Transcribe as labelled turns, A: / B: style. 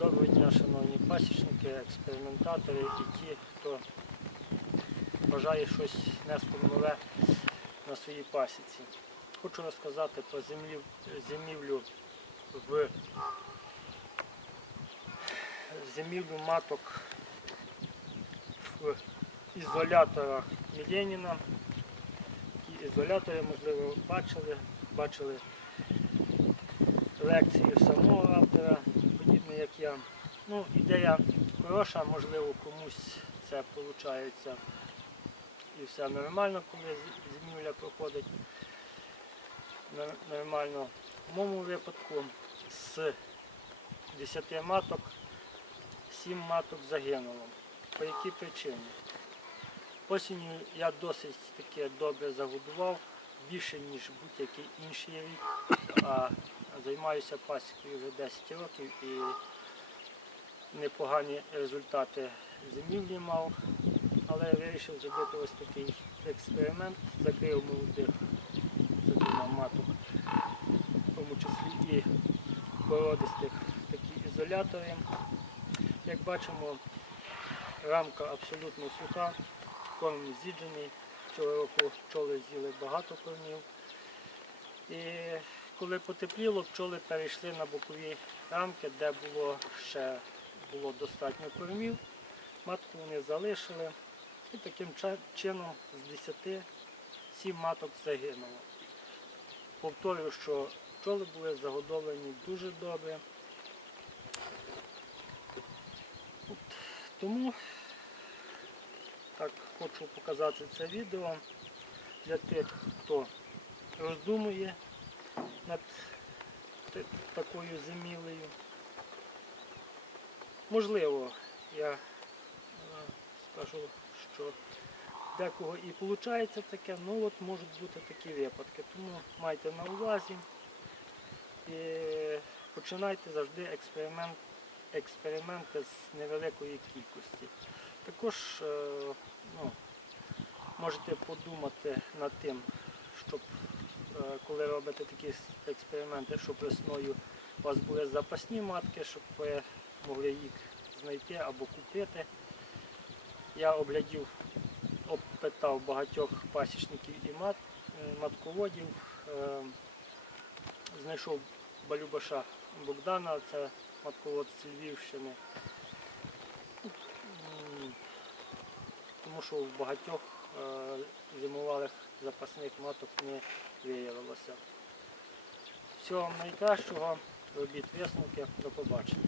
A: Доброго дня, шановні пасічники, експериментатори і ті, хто бажає щось нести нове на своїй пасіці. Хочу розказати про землю, зимівлю в зимівлю маток в ізоляторах Міленіна. Ті ізолятори, можливо, бачили, бачили лекцію самого автора, я. Ну, ідея хороша, можливо, комусь це виходить і все нормально, коли зимівля проходить нормально. В моєму випадку з 10 маток 7 маток загинуло. По якій причині? Осінню я досить таки добре загодував, більше, ніж будь-який інший рік а займаюся пасікою вже 10 років і непогані результати зимівлі мав, але вирішив зробити ось такий експеримент, закрив молодих зокрема маток, в тому числі і породистих такі ізолятори. Як бачимо, рамка абсолютно суха, корм з'їджений. Цього року пчоли з'їли багато кормів. І коли потепліло, пчоли перейшли на бокові рамки, де було ще було достатньо кормів. Матку вони залишили. І таким чином з 10 7 маток загинуло. Повторюю, що пчоли були загодовані дуже добре. От, Тому так хочу показати це відео для тих, хто роздумує над такою зимівлею. Можливо, я е, скажу, що декого і виходить таке, ну от можуть бути такі випадки. Тому майте на увазі і починайте завжди експеримент, експерименти з невеликої кількості. Також е, ну, можете подумати над тим, щоб е, коли робите такі експерименти, щоб весною у вас були запасні матки, щоб ви могли їх знайти або купити. Я оглядів, опитав багатьох пасічників і мат, е, матководів. е, Знайшов Балюбаша Богдана, це матковод з Львівщини. Тому що в багатьох е, зимувалих запасних маток не виявилося. Всього найкращого, робіть висновки, до побачення.